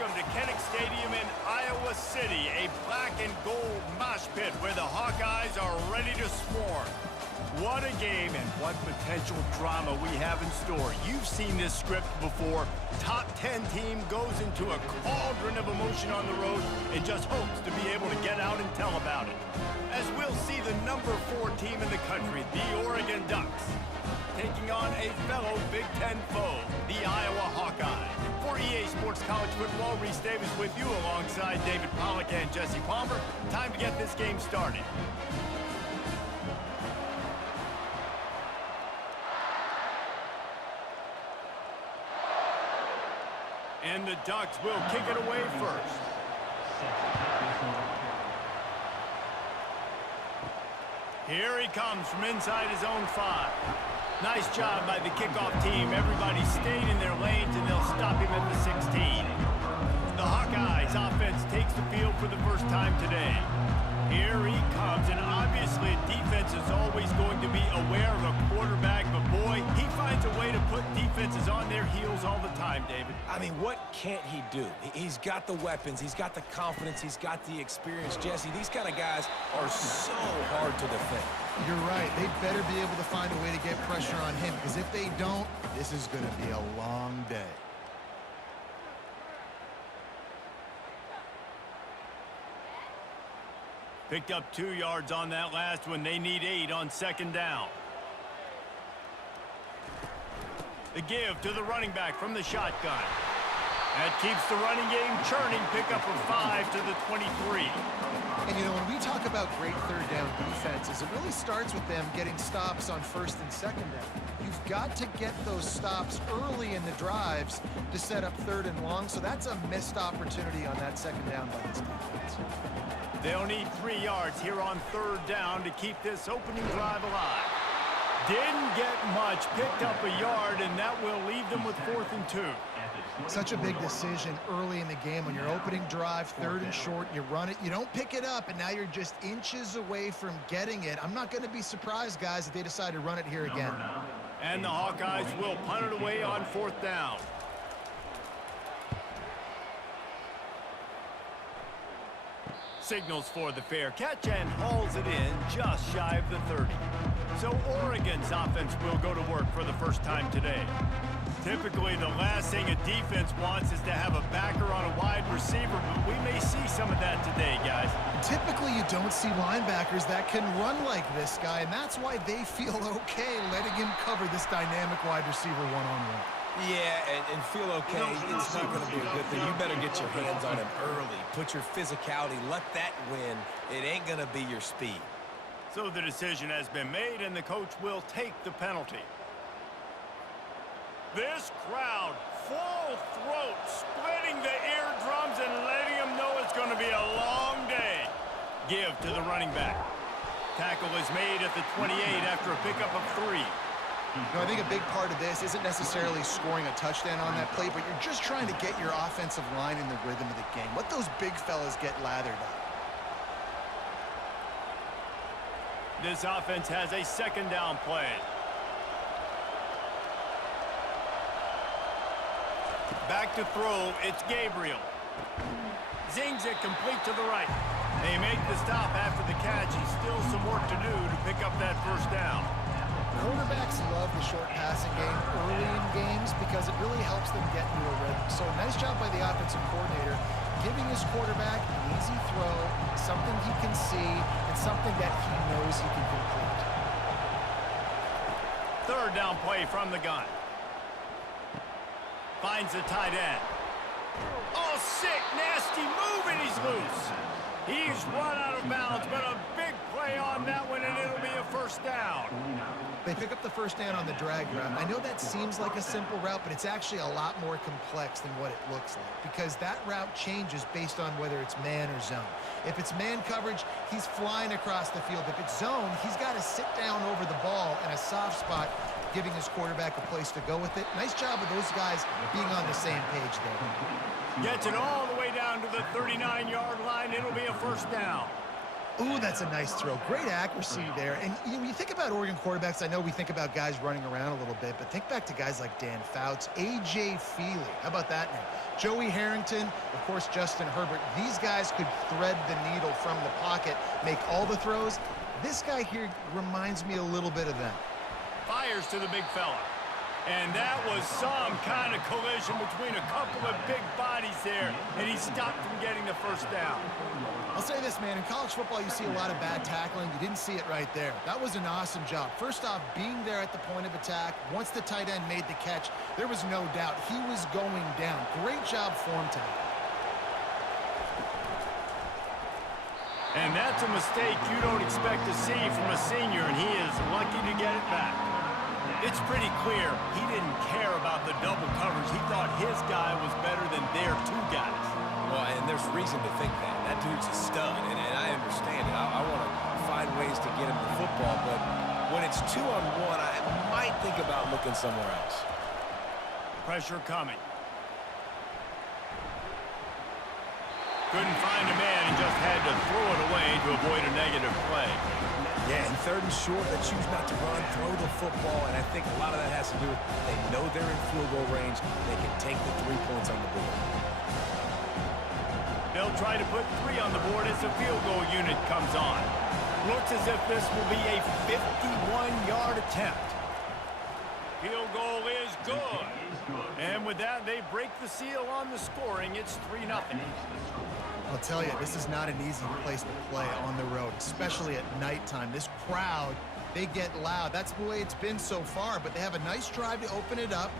welcome to Kinnick Stadium in Iowa City, a black and gold mosh pit where the Hawkeyes are ready to swarm. What a game and what potential drama we have in store. You've seen this script before. Top 10 team goes into a cauldron of emotion on the road and just hopes to be able to get out and tell about it. As we'll see the number 4 team in the country, the Oregon Ducks, taking on a fellow Big Ten foe, the Iowa Hawkeyes. For EA Sports College Football, Reese Davis with you alongside David Pollack and Jesse Palmer. Time to get this game started. And the Ducks will kick it away first. Here he comes from inside his own 5. Nice job by the kickoff team. Everybody stayed in their lanes, and they'll stop him at the 16. The Hawkeyes offense takes the field for the first time today. Here he comes, and obviously defense is always going to be aware of a quarterback, but boy, he finds a way to put defenses on their heels all the time, David. I mean, what can't he do? He's got the weapons, he's got the confidence, he's got the experience. Jesse, these kind of guys are so hard to defend. You're right. They better be able to find a way to get pressure on him, because if they don't, this is going to be a long day. Picked up 2 yards on that last one. They need 8 on second down. The give to the running back from the shotgun. That keeps the running game churning. Pick up a 5 to the 23. And, you know, when we talk about great third down defenses, it really starts with them getting stops on first and second down. You've got to get those stops early in the drives to set up third and long, so that's a missed opportunity on that second down by this defense. They'll need 3 yards here on third down to keep this opening drive alive. Didn't get much, picked up a yard, and that will leave them with 4th and 2. Such a big decision early in the game. When you're opening drive, third and short, you run it, you don't pick it up, and now you're just inches away from getting it. I'm not going to be surprised, guys, if they decide to run it here again. And the Hawkeyes will punt it away on 4th down. Signals for the fair catch and hauls it in just shy of the 30. So Oregon's offense will go to work for the first time today. Typically, the last thing a defense wants is to have a backer on a wide receiver, but we may see some of that today, guys. Typically, you don't see linebackers that can run like this guy, and that's why they feel okay letting him cover this dynamic wide receiver one-on-one. Yeah, and feel okay, it's not going to be a good thing. You better get your hands on him early. Put your physicality, let that win. It ain't going to be your speed. So the decision has been made, and the coach will take the penalty. This crowd, full throat, splitting the eardrums and letting them know it's going to be a long day. Give to the running back. Tackle is made at the 28 after a pickup of 3. No, I think a big part of this isn't necessarily scoring a touchdown on that play, but you're just trying to get your offensive line in the rhythm of the game. Let those big fellas get lathered up. This offense has a second down play. Back to throw, it's Gabriel. Zings it complete to the right. They make the stop after the catch. He's still some work to do to pick up that first down. Quarterbacks love the short passing game early in games because it really helps them get into a rhythm. So nice job by the offensive coordinator, giving his quarterback an easy throw, something he can see, and something that he knows he can complete. Third down play from the gun. Finds the tight end. Oh, sick, nasty move, and he's loose. He's run out of bounds, but a big play on that one, and it'll be a first down. They pick up the first down on the drag route. I know that seems like a simple route, but it's actually a lot more complex than what it looks like because that route changes based on whether it's man or zone. If it's man coverage, he's flying across the field. If it's zone, he's got to sit down over the ball in a soft spot, giving his quarterback a place to go with it. Nice job of those guys being on the same page there. Gets it all the way down to the 39-yard line. It'll be a first down. Ooh, that's a nice throw. Great accuracy there. And you think about Oregon quarterbacks, I know we think about guys running around a little bit, but think back to guys like Dan Fouts, A.J. Feely. How about that name? Joey Harrington, of course, Justin Herbert. These guys could thread the needle from the pocket, make all the throws. This guy here reminds me a little bit of them. Fires to the big fella. And that was some kind of collision between a couple of big bodies there, and he stopped from getting the first down. I'll say this, man. In college football, you see a lot of bad tackling. You didn't see it right there. That was an awesome job. First off, being there at the point of attack. Once the tight end made the catch, there was no doubt he was going down. Great job form tackle. And that's a mistake you don't expect to see from a senior, and he is lucky to get it back. It's pretty clear he didn't care about the double coverage. He thought his guy was better than their two guys. Well, and there's reason to think that. That dude's a stud, and I understand it. I want to find ways to get him the football, but when it's 2-on-1, I might think about looking somewhere else. Pressure coming. Couldn't find a man and just had to throw it away to avoid a negative play. Yeah, and 3rd and short, they choose not to run, throw the football, and I think a lot of that has to do with they know they're in field goal range. They can take the 3 points on the board. They'll try to put 3 on the board as the field goal unit comes on. Looks as if this will be a 51-yard attempt. Field goal is good. And with that, they break the seal on the scoring. It's 3-0. I'll tell you, this is not an easy place to play on the road, especially at nighttime. This crowd, they get loud. That's the way it's been so far, but they have a nice drive to open it up.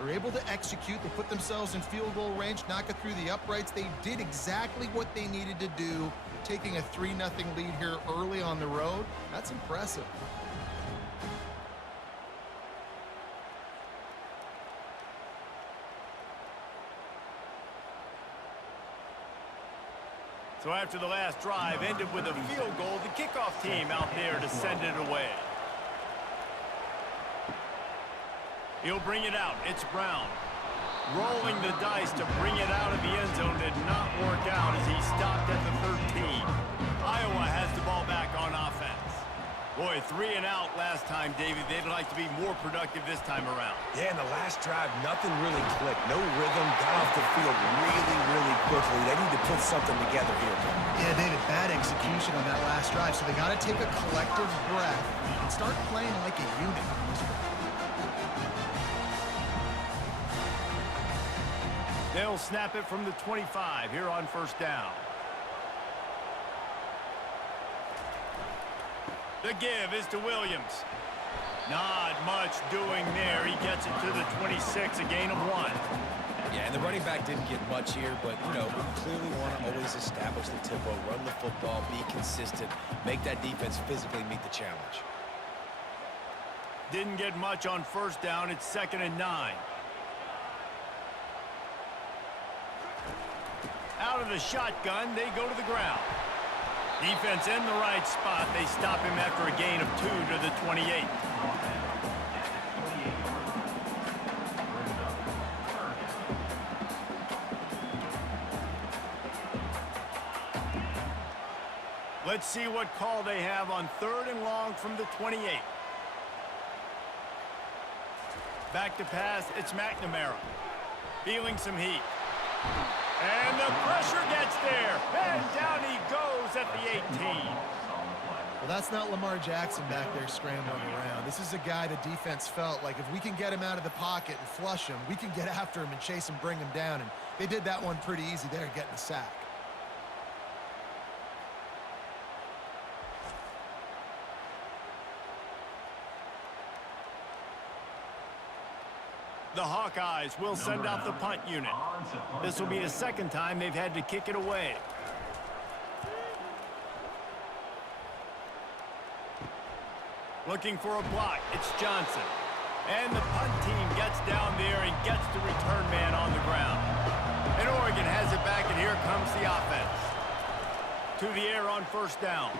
They're able to execute. They put themselves in field goal range, knock it through the uprights. They did exactly what they needed to do, taking a 3-0 lead here early on the road. That's impressive. So after the last drive ended with a field goal, the kickoff team out there to send it away. He'll bring it out. It's Brown. Rolling the dice to bring it out of the end zone did not work out as he stopped at the 13. Iowa has the ball back on offense. Boy, 3 and out last time, David. They'd like to be more productive this time around. Yeah, in the last drive, nothing really clicked. No rhythm, got off the field really quickly. They need to put something together here. Yeah, David, bad execution on that last drive, so they got to take a collective breath and start playing like a unit. They'll snap it from the 25 here on 1st down. The give is to Williams. Not much doing there. He gets it to the 26, a gain of 1. Yeah, and the running back didn't get much here, but, you know, we clearly want to always establish the tempo, run the football, be consistent, make that defense physically meet the challenge. Didn't get much on 1st down. It's 2nd and 9. Out of the shotgun, they go to the ground. Defense in the right spot. They stop him after a gain of 2 to the 28. Let's see what call they have on 3rd and long from the 28. Back to pass, it's McNamara. Feeling some heat. And the pressure gets there. And down he goes at the 18. Well, that's not Lamar Jackson back there scrambling around. This is a guy the defense felt like if we can get him out of the pocket and flush him, we can get after him and chase him, bring him down. And they did that one pretty easy there, getting the sack. The Hawkeyes will send out the punt unit. This will be the 2nd time they've had to kick it away. Looking for a block. It's Johnson. And the punt team gets down there and gets the return man on the ground. And Oregon has it back, and here comes the offense. To the air on 1st down.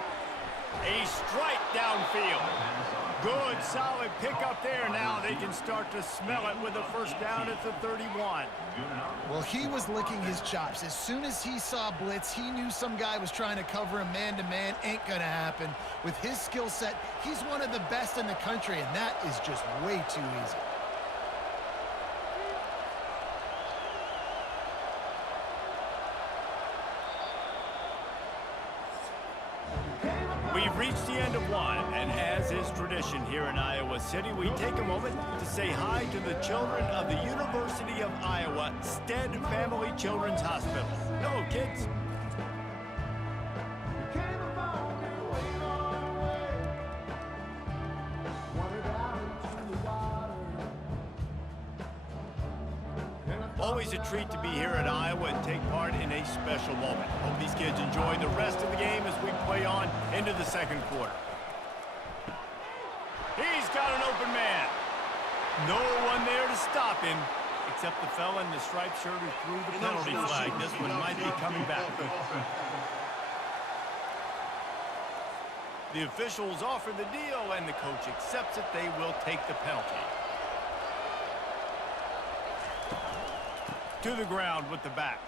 A strike downfield. Good, solid pickup there. Now they can start to smell it with a first down at the 31. Well, he was licking his chops. As soon as he saw blitz, he knew some guy was trying to cover him man-to-man. Ain't gonna happen. With his skill set, he's one of the best in the country, and that is just way too easy. We've reached the end of one, and as is tradition here in Iowa City, we take a moment to say hi to the children of the University of Iowa Stead Family Children's Hospital. Hello, kids. Always a treat to be here at Iowa and take part in a special moment. Hope these kids enjoy the rest of the game as we play on into the second quarter. He's got an open man. No one there to stop him, except the fella in the striped shirt who threw the penalty flag. This one might be coming back. The officials offer the deal, and the coach accepts it. They will take the penalty. To the ground with the back.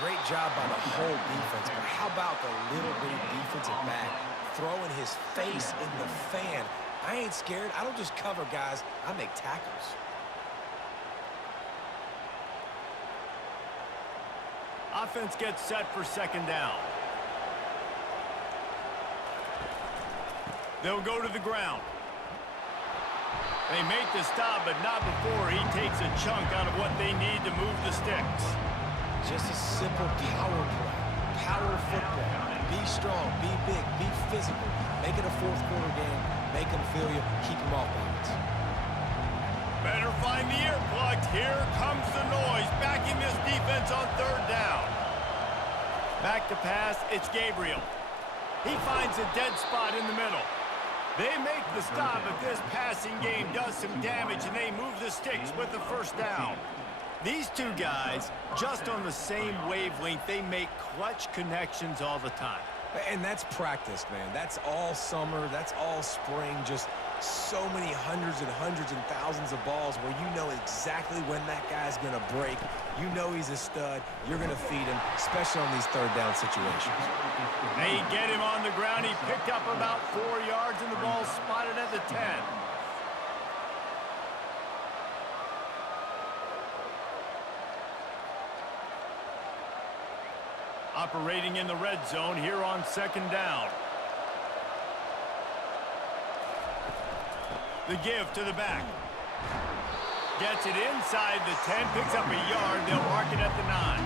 Great job by the whole defense, but how about the little bitty defensive back throwing his face in the fan? I ain't scared. I don't just cover guys. I make tackles. Offense gets set for second down. They'll go to the ground. They make the stop, but not before he takes a chunk out of what they need to move the sticks. Just a simple power play. Power football. Be strong, be big, be physical. Make it a fourth quarter game. Make them feel you. Keep them off balance. Better find the earplugs. Here comes the noise, backing this defense on third down. Back to pass, it's Gabriel. He finds a dead spot in the middle. They make the stop, but this passing game does some damage, and they move the sticks with the first down. These two guys, just on the same wavelength, they make clutch connections all the time. And that's practice, man. That's all summer. That's all spring. Just so many hundreds and thousands of balls where you know exactly when that guy's going to break. You know he's a stud. You're going to feed him, especially on these third down situations. They get him on the ground. He picked up about 4 yards, and the ball spotted at the 10. Operating in the red zone here on second down. The give to the back. Gets it inside the 10, picks up a yard. They'll mark it at the 9.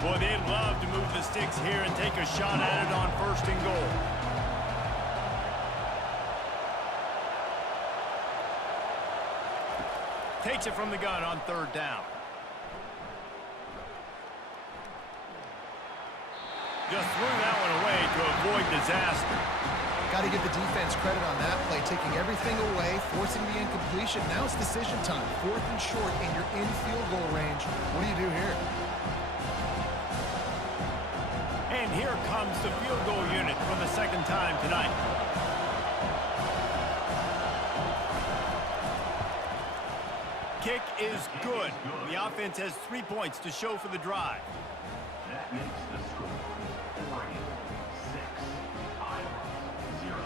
Boy, they'd love to move the sticks here and take a shot at it on first and goal. Takes it from the gun on third down. Just threw that one away to avoid disaster. Got to give the defense credit on that play, taking everything away, forcing the incompletion. Now it's decision time. Fourth and short, and you're in field goal range. What do you do here? And here comes the field goal unit for the second time tonight. Kick is good. The offense has 3 points to show for the drive. That makes the score 4-6. Iowa 0.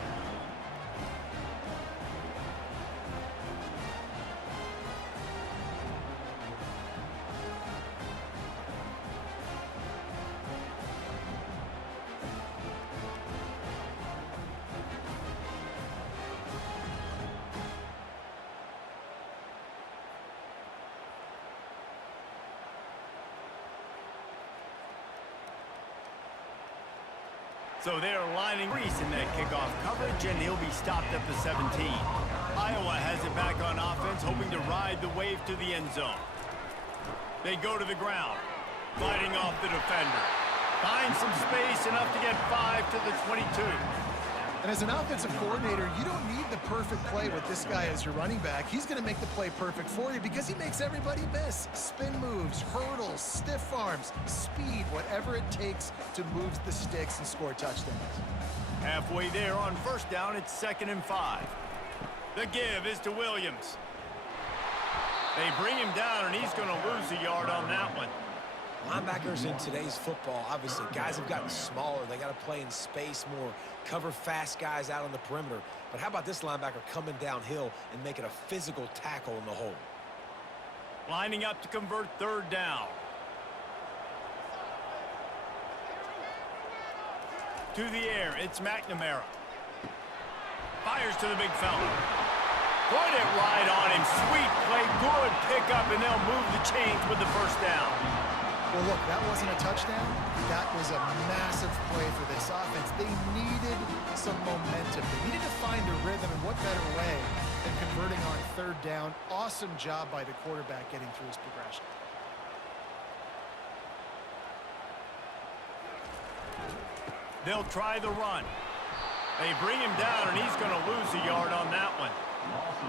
So they're lining Reese in that kickoff coverage, and he'll be stopped at the 17. Iowa has it back on offense, hoping to ride the wave to the end zone. They go to the ground, fighting off the defender. Find some space, enough to get 5 to the 22. And as an offensive coordinator, you don't need the perfect play with this guy as your running back. He's going to make the play perfect for you because he makes everybody miss. Spin moves, hurdles, stiff arms, speed, whatever it takes to move the sticks and score touchdowns. Halfway there on first down, it's 2nd and 5. The give is to Williams. They bring him down, and he's going to lose a yard on that one. Linebackers in today's football, obviously, guys have gotten smaller. They got to play in space more, cover fast guys out on the perimeter. But how about this linebacker coming downhill and making a physical tackle in the hole? Lining up to convert 3rd down. To the air, it's McNamara. Fires to the big fella. Put it right on him. Sweet play, good pickup, and they'll move the chains with the 1st down. Well, look, that wasn't a touchdown. That was a massive play for this offense. They needed some momentum. They needed to find a rhythm, and what better way than converting on 3rd down. Awesome job by the quarterback getting through his progression. They'll try the run. They bring him down, and he's going to lose a yard on that one.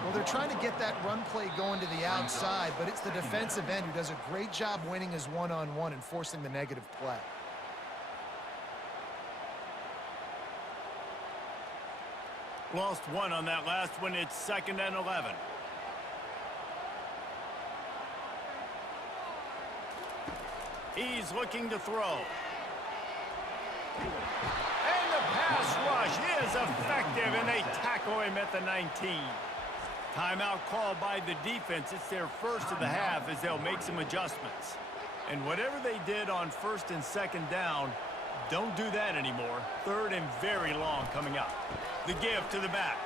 Well, they're trying to get that run play going to the outside, but it's the defensive end who does a great job winning his one-on-one and forcing the negative play. Lost 1 on that last one. It's 2nd and 11. He's looking to throw. And the pass rush is effective, and they tackle him at the 19. Timeout called by the defense. It's their first of the half as they'll make some adjustments. And whatever they did on 1st and 2nd down, don't do that anymore. 3rd and very long coming up. The give to the back.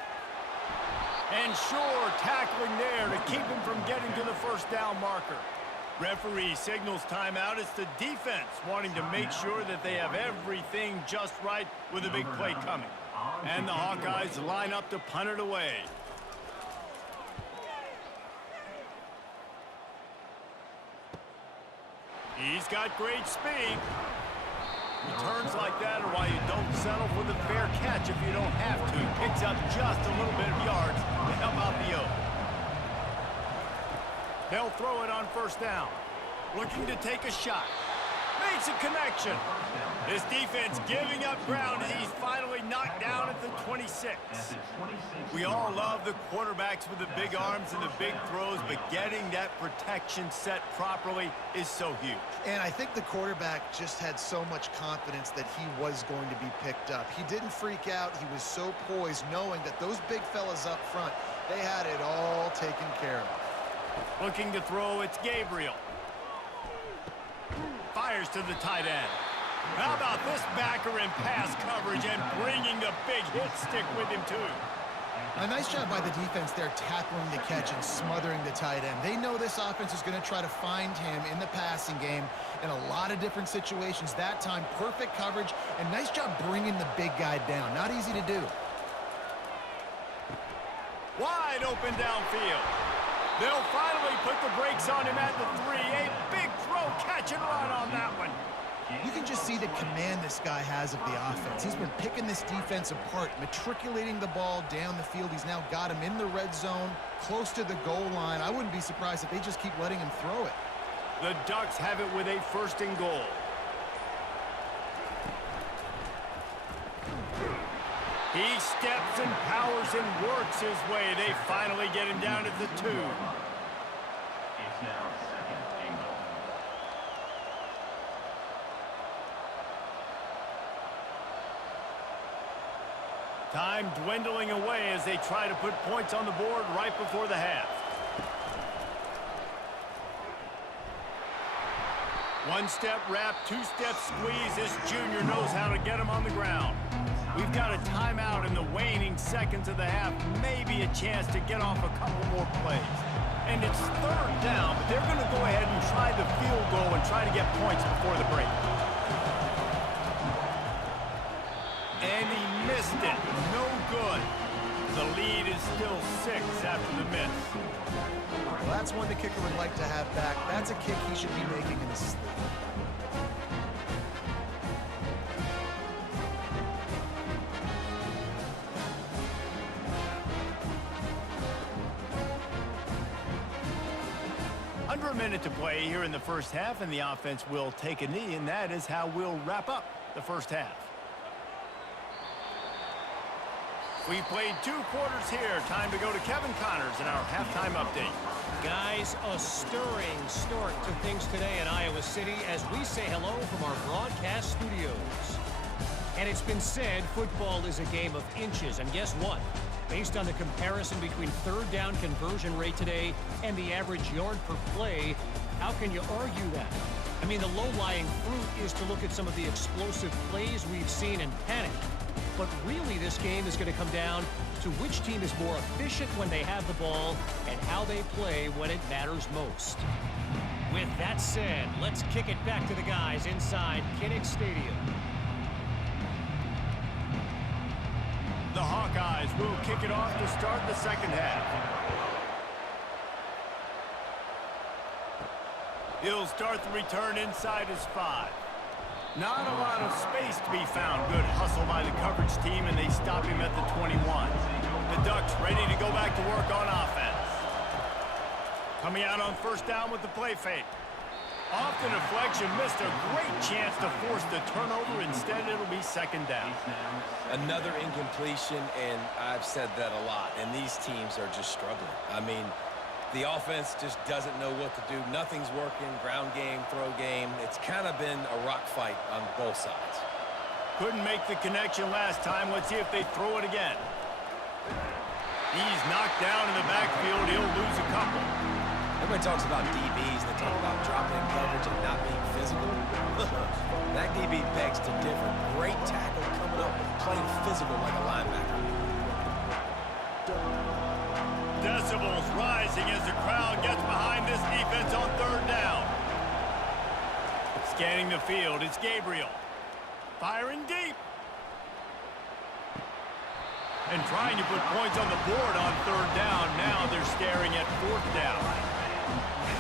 And sure, tackling there to keep him from getting to the 1st down marker. Referee signals timeout. It's the defense wanting to make sure that they have everything just right with a big play coming. And the Hawkeyes line up to punt it away. He's got great speed. Returns like that are why you don't settle for the fair catch if you don't have to. He picks up just a little bit of yards to help out the O. They'll throw it on 1st down. Looking to take a shot. Makes a connection. This defense giving up ground as he's finally knocked down at the 26. We all love the quarterbacks with the big arms and the big throws, but getting that protection set properly is so huge. And I think the quarterback just had so much confidence that he was going to be picked up. He didn't freak out. He was so poised, knowing that those big fellas up front, they had it all taken care of. Looking to throw, it's Gabriel. Fires to the tight end. How about this backer in pass coverage and bringing the big hit stick with him too? A nice job by the defense there, tackling the catch and smothering the tight end. They know this offense is going to try to find him in the passing game in a lot of different situations. That time, perfect coverage, and nice job bringing the big guy down. Not easy to do. Wide open downfield. They'll finally put the brakes on him at the 3. A big throw, catch and run on that one. You can just see the command this guy has of the offense. He's been picking this defense apart, matriculating the ball down the field. He's now got him in the red zone, close to the goal line. I wouldn't be surprised if they just keep letting him throw it. The Ducks have it with a 1st and goal. He steps and powers and works his way. They finally get him down at the 2. It's now 2nd and goal. Time dwindling away as they try to put points on the board right before the half. One-step wrap, two-step squeeze. This junior knows how to get him on the ground. We've got a timeout in the waning seconds of the half. Maybe a chance to get off a couple more plays. And it's 3rd down, but they're going to go ahead and try the field goal and try to get points before the break. And he missed it. No good. The lead is still 6 after the miss. Well, that's one the kicker would like to have back. That's a kick he should be making in his sleep. Under a minute to play here in the first half, and the offense will take a knee, and that is how we'll wrap up the first half. We played 2 quarters here. Time to go to Kevin Connors in our halftime update. Guys, a stirring start to things today in Iowa City as we say hello from our broadcast studios. And it's been said football is a game of inches, and guess what? Based on the comparison between third down conversion rate today and the average yard per play, how can you argue that? I mean, the low-lying fruit is to look at some of the explosive plays we've seen and panic. But really, this game is going to come down to which team is more efficient when they have the ball and how they play when it matters most. With that said, let's kick it back to the guys inside Kinnick Stadium. The Hawkeyes will kick it off to start the second half. He'll start the return inside his 5. Not a lot of space to be found. Good hustle by the coverage team, and they stop him at the 21. The Ducks ready to go back to work on offense. Coming out on first down with the play fake. Off the deflection, missed a great chance to force the turnover. Instead, it'll be second down. Another incompletion, and I've said that a lot, and these teams are just struggling. I mean, the offense just doesn't know what to do. Nothing's working. Ground game, throw game. It's kind of been a rock fight on both sides. Couldn't make the connection last time. Let's see if they throw it again. He's knocked down in the backfield. He'll lose a couple. Everybody talks about DBs. They talk about dropping in coverage and not being physical. That DB begs to differ. Great tackle coming up, playing physical like a linebacker. Decibels rising as the crowd gets behind this defense on third down. Scanning the field, it's Gabriel. Firing deep. And trying to put points on the board on third down. Now they're staring at fourth down.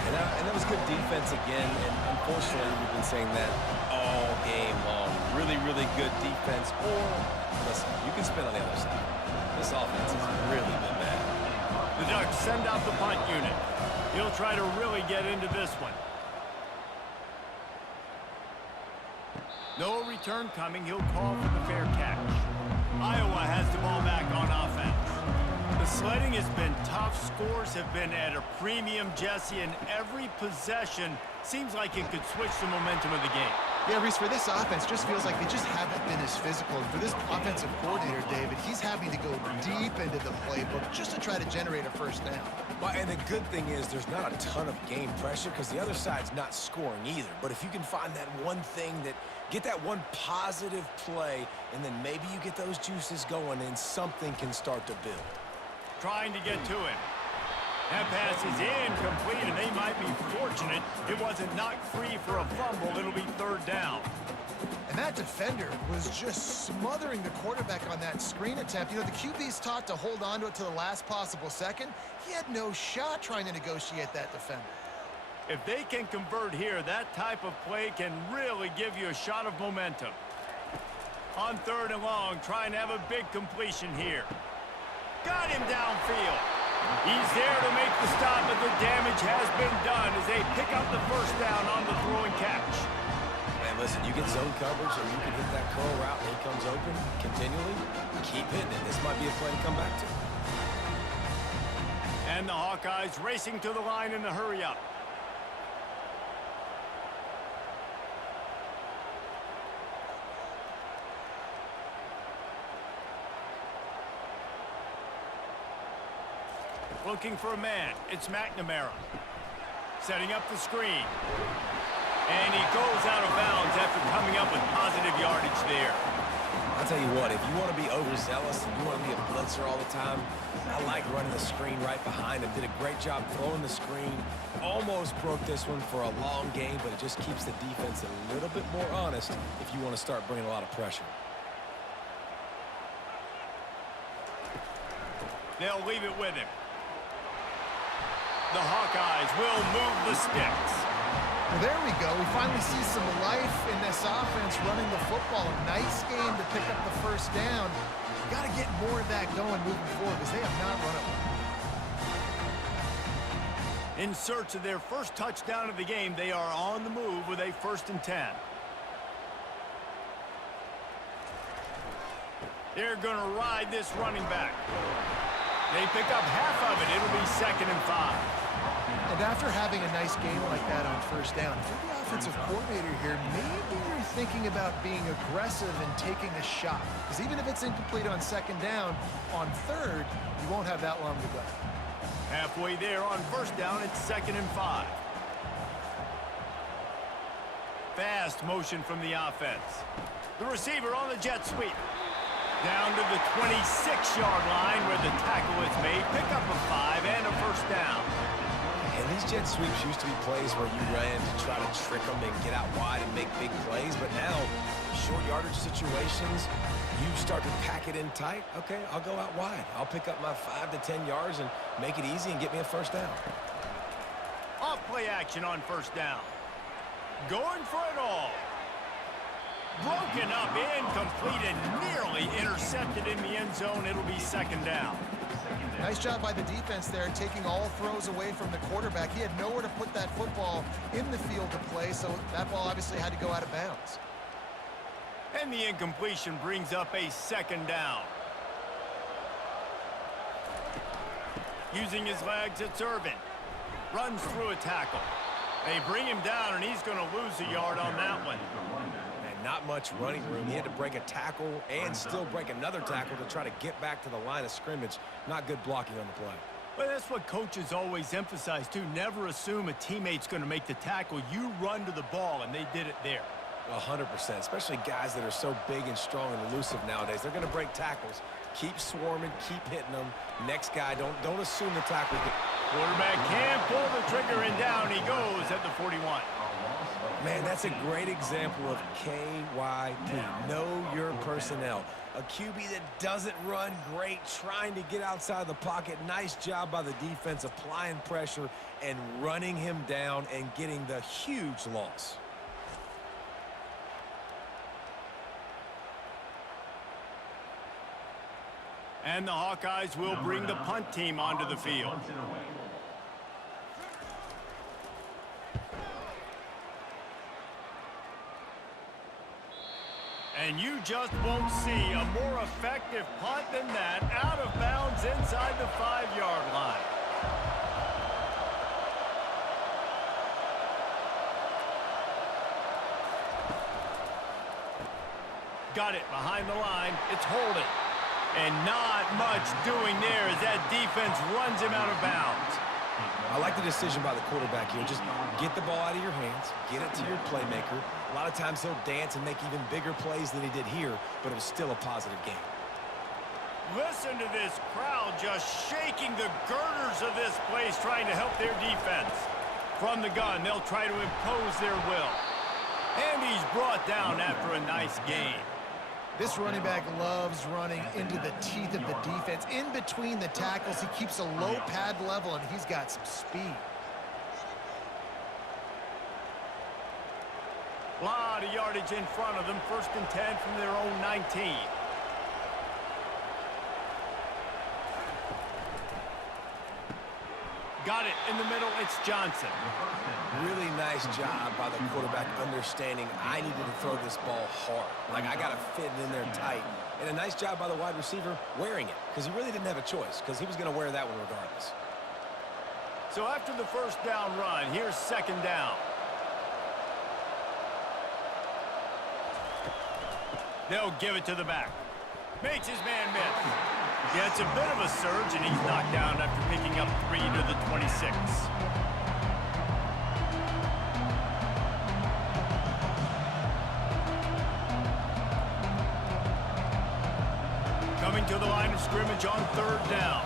And that was good defense again, and unfortunately we've been saying that all game long. Really, really good defense. Or, listen, you can spin on the other side. This offense has really been bad. The Ducks send out the punt unit. He'll try to really get into this one. No return coming. He'll call for the fair catch. Iowa has the ball back on offense. The sledding has been tough. Scores have been at a premium, Jesse, and every possession seems like it could switch the momentum of the game. Yeah, Reese, for this offense, just feels like they just haven't been as physical. And for this offensive coordinator, David, he's having to go deep into the playbook just to try to generate a first down. Well, and the good thing is there's not a ton of game pressure because the other side's not scoring either. But if you can find that one thing that get that one positive play, and then maybe you get those juices going and something can start to build. Trying to get to him. That pass is incomplete, and they might be fortunate it wasn't knocked free for a fumble. It'll be third down. And that defender was just smothering the quarterback on that screen attempt. You know, the QB's taught to hold on to it to the last possible second. He had no shot trying to negotiate that defender. If they can convert here, that type of play can really give you a shot of momentum. On third and long, trying to have a big completion here. Got him downfield. He's there to make the stop, but the damage has been done as they pick up the first down on the throw and catch. Man, listen, you get zone coverage or you can hit that curl route and he comes open continually. Keep hitting it. This might be a play to come back to. And the Hawkeyes racing to the line in the hurry-up. Looking for a man. It's McNamara. Setting up the screen. And he goes out of bounds after coming up with positive yardage there. I'll tell you what, if you want to be overzealous and you want to be a blitzer all the time, I like running the screen right behind him. Did a great job throwing the screen. Almost broke this one for a long game, but it just keeps the defense a little bit more honest if you want to start bringing a lot of pressure. They'll leave it with him. The Hawkeyes will move the sticks. Well, there we go. We finally see some life in this offense running the football. A nice game to pick up the first down. Got to get more of that going moving forward because they have not run it. In search of their first touchdown of the game, they are on the move with a 1st and 10. They're going to ride this running back. They pick up half of it. It'll be 2nd and 5. And after having a nice game like that on 1st down, if you're the offensive coordinator here, maybe you're thinking about being aggressive and taking a shot. Because even if it's incomplete on 2nd down, on 3rd, you won't have that long to go. Halfway there on 1st down, it's 2nd and 5. Fast motion from the offense. The receiver on the jet sweep. Down to the 26-yard line where the tackle is made. Pick up a 5 and a 1st down. And these jet sweeps used to be plays where you ran to try to trick them and get out wide and make big plays. But now, short yardage situations, you start to pack it in tight. Okay, I'll go out wide. I'll pick up my 5 to 10 yards and make it easy and get me a 1st down. Off play action on 1st down. Going for it all. Broken up, incomplete, and nearly intercepted in the end zone. It'll be 2nd down. Nice job by the defense there, taking all throws away from the quarterback. He had nowhere to put that football in the field to play, so that ball obviously had to go out of bounds. And the incompletion brings up a 2nd down. Using his legs, it's Irvin. Runs through a tackle. They bring him down, and he's going to lose a yard on that one. Not much running room. He had to break a tackle and still break another tackle to try to get back to the line of scrimmage. Not good blocking on the play. Well, that's what coaches always emphasize, too. Never assume a teammate's going to make the tackle. You run to the ball, and they did it there. 100%, especially guys that are so big and strong and elusive nowadays. They're going to break tackles. Keep swarming, keep hitting them. Next guy, don't assume the tackle. Quarterback can't pull the trigger, and down he goes at the 41. Man, that's a great example of KYP. Know your personnel. A QB that doesn't run great, trying to get outside the pocket. Nice job by the defense applying pressure and running him down and getting the huge loss. And the Hawkeyes will bring the punt team onto the field. And you just won't see a more effective punt than that, out of bounds inside the 5-yard line. Got it behind the line. It's holding. And not much doing there as that defense runs him out of bounds. I like the decision by the quarterback here. Just get the ball out of your hands, get it to your playmaker. A lot of times he'll dance and make even bigger plays than he did here, but it was still a positive game. Listen to this crowd just shaking the girders of this place, trying to help their defense. From the gun, they'll try to impose their will. And he's brought down after a nice gain. This running back loves running into the teeth of the defense. In between the tackles, he keeps a low pad level, and he's got some speed. A lot of yardage in front of them. 1st and 10 from their own 19. Got it in the middle. It's Johnson. Really nice job by the quarterback understanding I needed to throw this ball hard. Like, I got to fit it in there tight. And a nice job by the wide receiver wearing it, because he really didn't have a choice, because he was going to wear that one regardless. So after the 1st down run, here's 2nd down. They'll give it to the back. Makes his man miss. Gets a bit of a surge, and he's knocked down after picking up 3 to the 26. Coming to the line of scrimmage on 3rd down.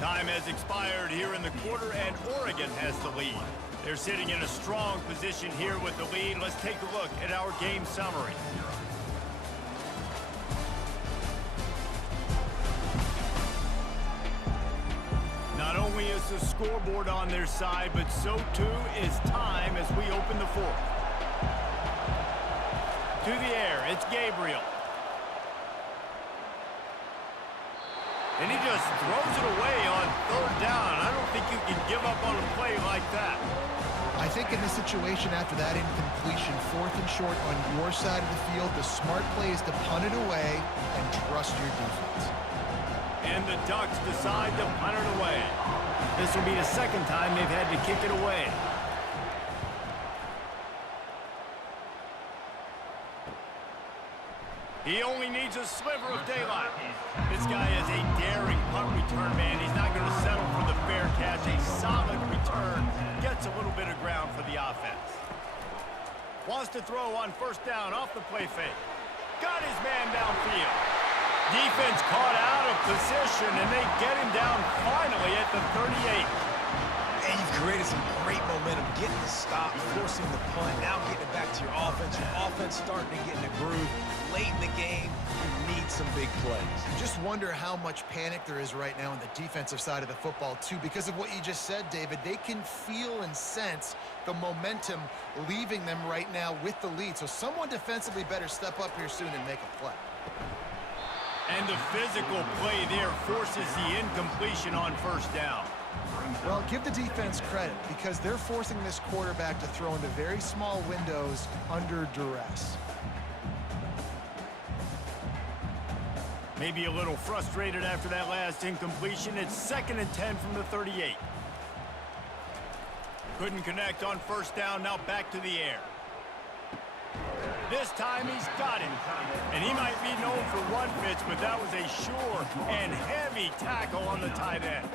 Time has expired here in the quarter, and Oregon has the lead. They're sitting in a strong position here with the lead. Let's take a look at our game summary. Not only is the scoreboard on their side, but so too is time as we open the 4th. To the air, it's Gabriel. And he just throws it away on third down. I don't think you can give up on a play like that. I think in this situation after that incompletion, 4th and short on your side of the field, the smart play is to punt it away and trust your defense. And the Ducks decide to punt it away. This will be the second time they've had to kick it away. He only needs a sliver of daylight. This guy is a daring punt return man. He's not going to settle for the fair catch. A solid return. Gets a little bit of ground for the offense. Wants to throw on first down off the play fake. Got his man downfield. Defense caught out of position, and they get him down finally at the 38. And you've created some great momentum, getting the stop, forcing the punt, now getting it back to your offense. Your offense starting to get in a groove. Late in the game, you need some big plays. You just wonder how much panic there is right now on the defensive side of the football, too, because of what you just said, David. They can feel and sense the momentum leaving them right now with the lead. So someone defensively better step up here soon and make a play. And the physical play there forces the incompletion on first down. Well, give the defense credit because they're forcing this quarterback to throw into very small windows under duress. Maybe a little frustrated after that last incompletion. It's 2nd and 10 from the 38. Couldn't connect on first down. Now back to the air. This time he's got it. And he might be known for run fits, but that was a sure and heavy tackle on the tight end.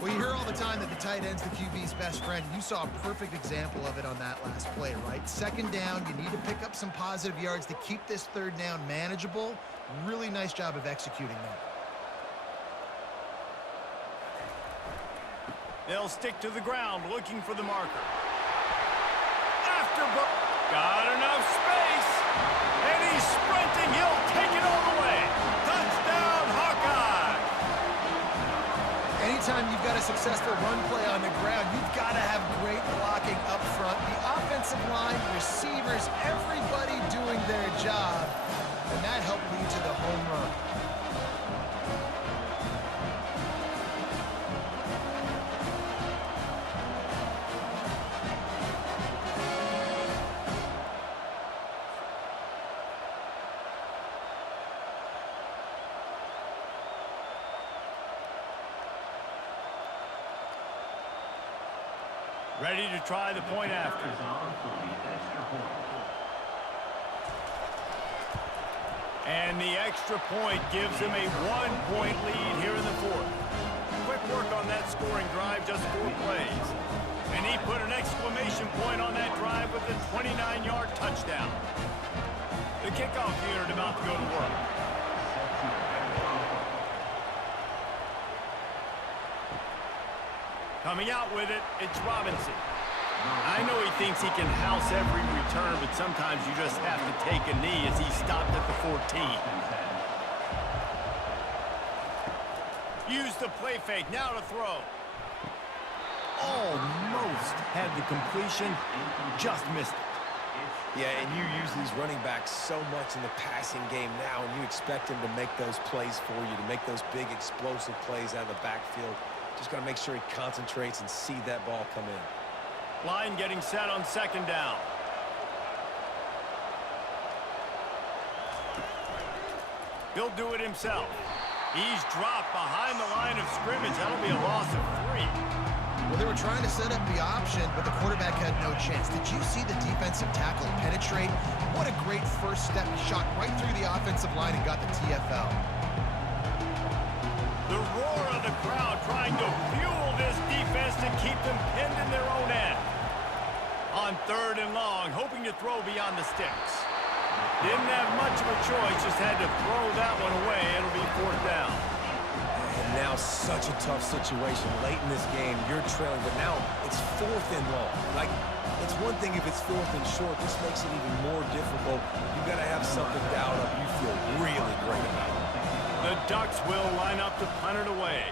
Well, you hear all the time that the tight end's the QB's best friend. You saw a perfect example of it on that last play, right? 2nd down, you need to pick up some positive yards to keep this 3rd down manageable. Really nice job of executing that. They'll stick to the ground looking for the marker. Got enough space. And he's sprinting. He'll take it all the way. Touchdown, Hawkeye. Anytime you've got a successful run play on the ground, you've got to have great blocking up front. The offensive line, receivers, everybody doing their job. And that helped lead to the home run. Ready to try the point after. And the extra point gives him a 1-point lead here in the 4th. Quick work on that scoring drive, just 4 plays. And he put an exclamation point on that drive with a 29-yard touchdown. The kickoff unit about to go to work. Coming out with it, it's Robinson. I know he thinks he can house every return, but sometimes you just have to take a knee as he stopped at the 14. Use the play fake, now to throw. Almost had the completion, just missed it. Yeah, and you use these running backs so much in the passing game now, and you expect them to make those plays for you, to make those big explosive plays out of the backfield. Just got to make sure he concentrates and see that ball come in. Line getting set on 2nd down. He'll do it himself. He's dropped behind the line of scrimmage. That'll be a loss of 3. Well, they were trying to set up the option, but the quarterback had no chance. Did you see the defensive tackle penetrate? What a great first step. He shot right through the offensive line and got the TFL. The roar of the crowd trying to fuel this defense to keep them pinned in their own end. On 3rd and long, hoping to throw beyond the sticks. Didn't have much of a choice, just had to throw that one away. It'll be 4th down. And now such a tough situation. Late in this game, you're trailing, but now it's 4th and long. Like, it's one thing if it's 4th and short. This makes it even more difficult. You've got to have something dialed up you feel really great about. The Ducks will line up to punt it away.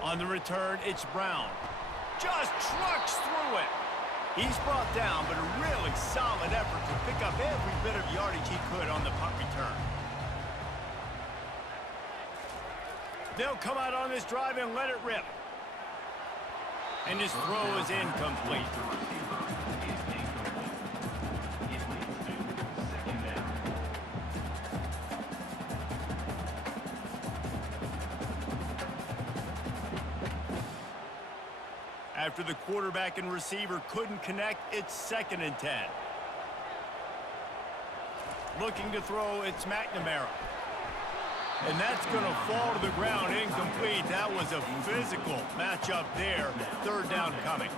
On the return, it's Brown. Just trucks through it. He's brought down, but a really solid effort to pick up every bit of yardage he could on the punt return. They'll come out on this drive and let it rip. And his throw is incomplete. After the quarterback and receiver couldn't connect, it's 2nd and 10. Looking to throw, it's McNamara. And that's going to fall to the ground incomplete. That was a physical matchup there. 3rd down coming.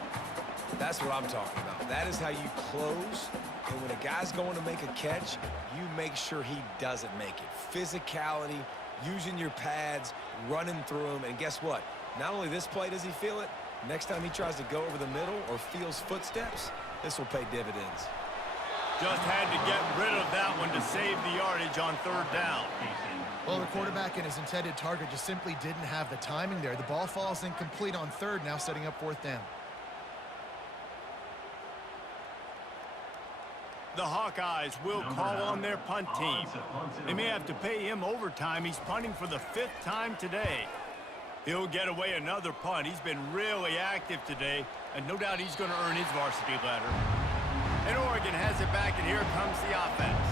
That's what I'm talking about. That is how you close. And when a guy's going to make a catch, you make sure he doesn't make it. Physicality, using your pads, running through him. And guess what? Not only this play does he feel it, next time he tries to go over the middle or feels footsteps, this will pay dividends. Just had to get rid of that one to save the yardage on 3rd down. Well, the quarterback and his intended target just simply didn't have the timing there. The ball falls incomplete on 3rd, now setting up 4th down. The Hawkeyes will call on their punt team. They may have to pay him overtime. He's punting for the 5th time today. He'll get away another punt. He's been really active today, and no doubt he's going to earn his varsity letter. And Oregon has it back, and here comes the offense.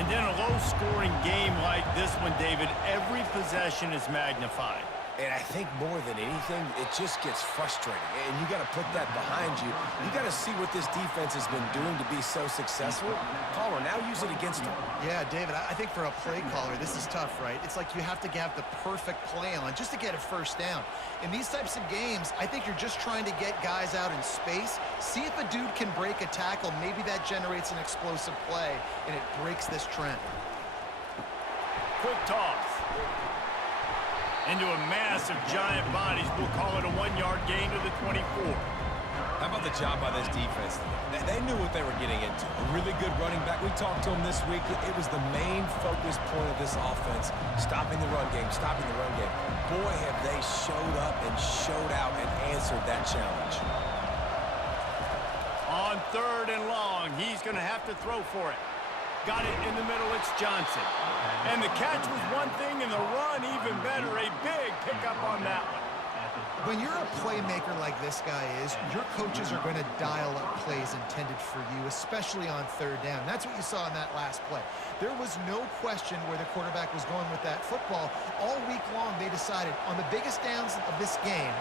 And then a low-scoring game like this one, David, every possession is magnified. And I think more than anything, it just gets frustrating. And you got to put that behind you. You got to see what this defense has been doing to be so successful. Caller, now use it against them. Yeah, David, I think for a play caller, this is tough, right? It's like you have to have the perfect play on just to get a 1st down. In these types of games, I think you're just trying to get guys out in space, see if a dude can break a tackle. Maybe that generates an explosive play, and it breaks this trend. Quick toss. Into a mass of giant bodies. We'll call it a 1-yard gain to the 24. How about the job by this defense today? They knew what they were getting into. A really good running back. We talked to him this week. It was the main focus point of this offense, stopping the run game, stopping the run game. Boy, have they showed up and showed out and answered that challenge. On 3rd and long, he's going to have to throw for it. Got it in the middle, it's Johnson. And the catch was one thing, and the run even better. A big pickup on that one. When you're a playmaker like this guy is, your coaches are going to dial up plays intended for you, especially on 3rd down. That's what you saw in that last play. There was no question where the quarterback was going with that football. All week long, they decided on the biggest downs of this game,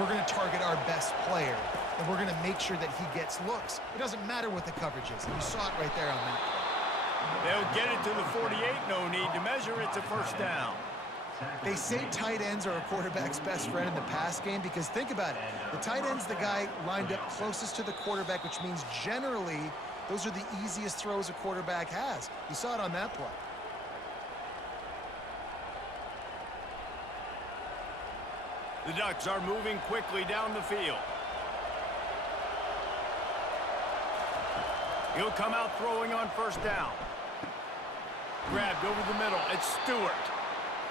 we're going to target our best player, and we're going to make sure that he gets looks. It doesn't matter what the coverage is. And you saw it right there on that play. They'll get it to the 48, no need to measure. It's a 1st down. They say tight ends are a quarterback's best friend in the pass game because think about it. The tight end's the guy lined up closest to the quarterback, which means generally those are the easiest throws a quarterback has. You saw it on that play. The Ducks are moving quickly down the field. He'll come out throwing on 1st down. Grabbed over the middle. It's Stewart.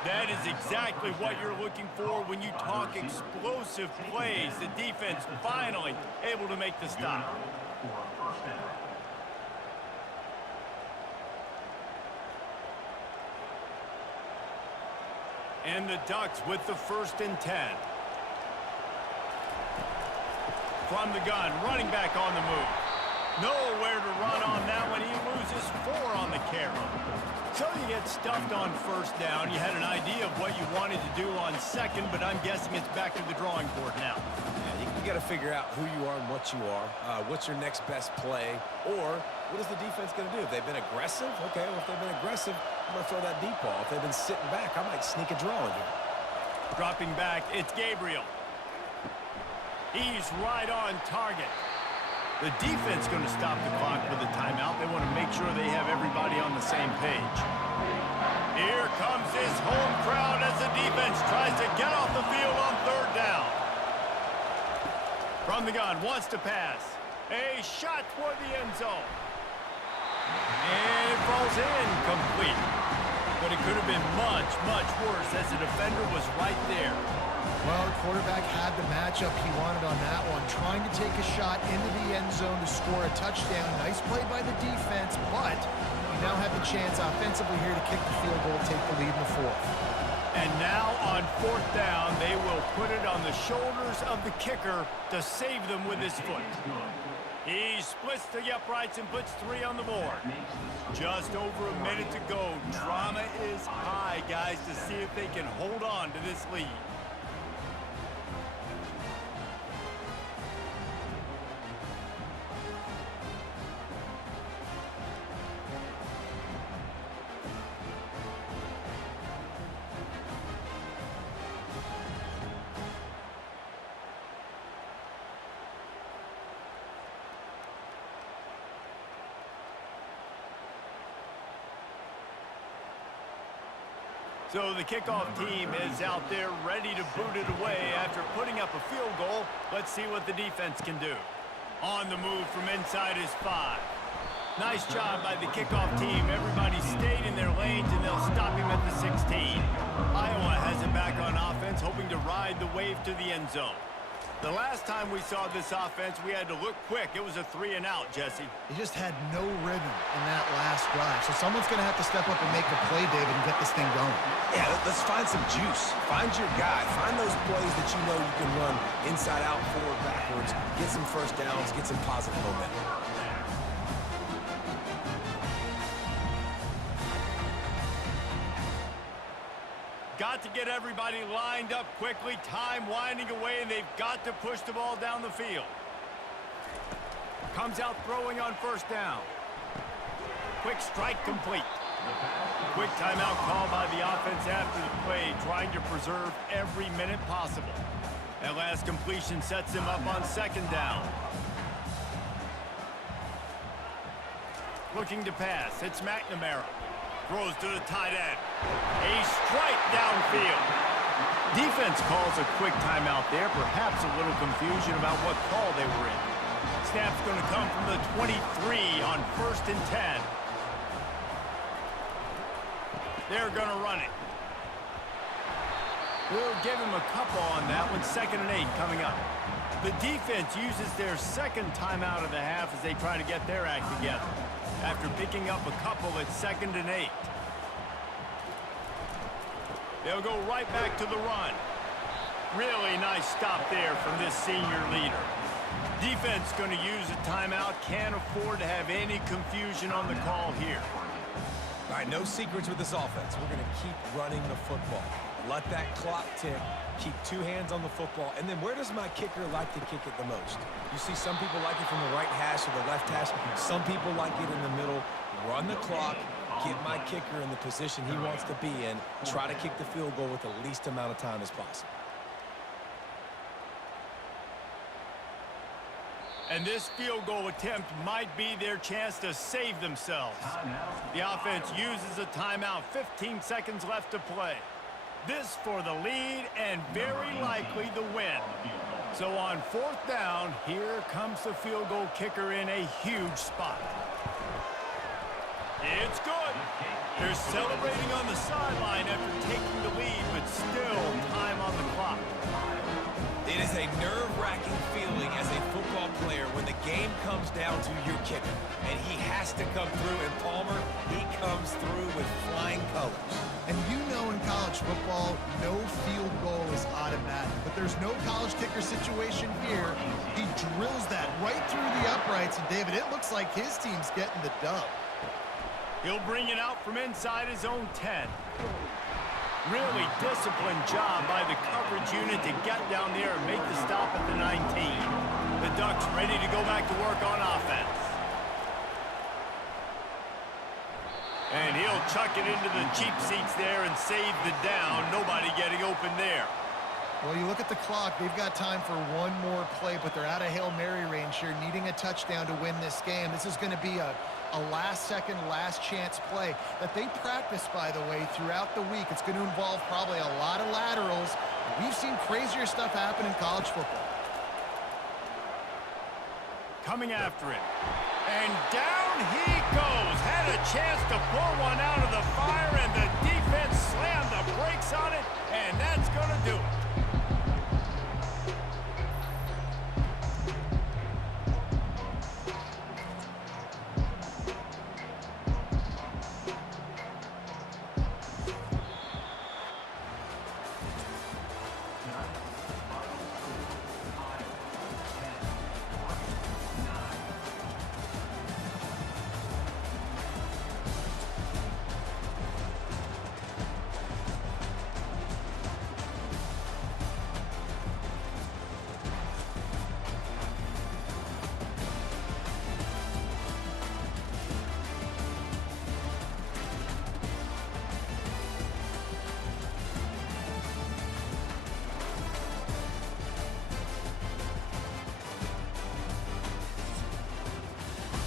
That is exactly what you're looking for when you talk explosive plays. The defense finally able to make the stop. And the Ducks with the 1st and 10. From the gun, running back on the move. Nowhere to run on that one. He loses 4 on the carry. So you get stuffed on 1st down. You had an idea of what you wanted to do on 2nd, but I'm guessing it's back to the drawing board now. Yeah, you got to figure out who you are and what you are. What's your next best play? Or what is the defense going to do? If they've been aggressive, okay, well, if they've been aggressive, I'm going to throw that deep ball. If they've been sitting back, I might sneak a draw in here. Dropping back, it's Gabriel. He's right on target. The defense going to stop the clock with a timeout. They want to make sure they have everybody on the same page. Here comes his home crowd as the defense tries to get off the field on 3rd down. From the gun, wants to pass. A shot toward the end zone. And it falls incomplete. But it could have been much, much worse as the defender was right there. Well, the quarterback had the matchup he wanted on that one, trying to take a shot into the end zone to score a touchdown. Nice play by the defense, but you now have the chance offensively here to kick the field goal, take the lead in the fourth. And now on fourth down, they will put it on the shoulders of the kicker to save them with his foot. He splits the uprights and puts 3 on the board. Just over a minute to go. Drama is high, guys, to see if they can hold on to this lead. So the kickoff team is out there ready to boot it away after putting up a field goal. Let's see what the defense can do. On the move from inside his 5. Nice job by the kickoff team. Everybody stayed in their lanes, and they'll stop him at the 16. Iowa has him back on offense, hoping to ride the wave to the end zone. The last time we saw this offense, we had to look quick. It was a 3-and-out, Jesse. He just had no rhythm in that last drive. So someone's going to have to step up and make a play, David, and get this thing going. Yeah, let's find some juice. Find your guy. Find those plays that you know you can run inside out, forward, backwards. Get some first downs. Get some positive momentum. Got to get everybody lined up quickly. Time winding away, and they've got to push the ball down the field. Comes out throwing on first down. Quick strike complete. Quick timeout call by the offense after the play, trying to preserve every minute possible. That last completion sets him up on second down. Looking to pass. It's McNamara. Throws to the tight end. A strike downfield. Defense calls a quick timeout there. Perhaps a little confusion about what call they were in. Snap's going to come from the 23 on 1st and 10. They're going to run it. We'll give him a couple on that one. 2nd and 8 coming up. The defense uses their second timeout of the half as they try to get their act together. After picking up a couple at 2nd and 8. They'll go right back to the run. Really nice stop there from this senior leader. Defense going to use a timeout. Can't afford to have any confusion on the call here. All right, no secrets with this offense. We're going to keep running the football. Let that clock tick. Keep 2 hands on the football. And then where does my kicker like to kick it the most? You see some people like it from the right hash or the left hash. Some people like it in the middle. Run the clock. Get my kicker in the position he wants to be in. Try to kick the field goal with the least amount of time as possible. And this field goal attempt might be their chance to save themselves. The offense uses a timeout. 15 seconds left to play. This for the lead and very likely the win. So on 4th down, here comes the field goal kicker in a huge spot. It's good. They're celebrating on the sideline after taking the lead, but still time on the clock. It is a nerve-wracking feeling as a football player when the game comes down to your kicker. And he has to come through, and Palmer, he comes through with flying colors. And you know in college football, no field goal is automatic. But there's no college kicker situation here. He drills that right through the uprights. And, David, it looks like his team's getting the dub. He'll bring it out from inside his own 10. Really disciplined job by the coverage unit to get down there and make the stop at the 19. The Ducks ready to go back to work on offense. And he'll chuck it into the cheap seats there and save the down. Nobody getting open there. Well, you look at the clock. They've got time for one more play, but they're out of Hail Mary range here, needing a touchdown to win this game. This is going to be a last-second, last-chance play that they practice, by the way, throughout the week. It's going to involve probably a lot of laterals. We've seen crazier stuff happen in college football. Coming after it. And down he goes. Had a chance to pull one out of the fire, and the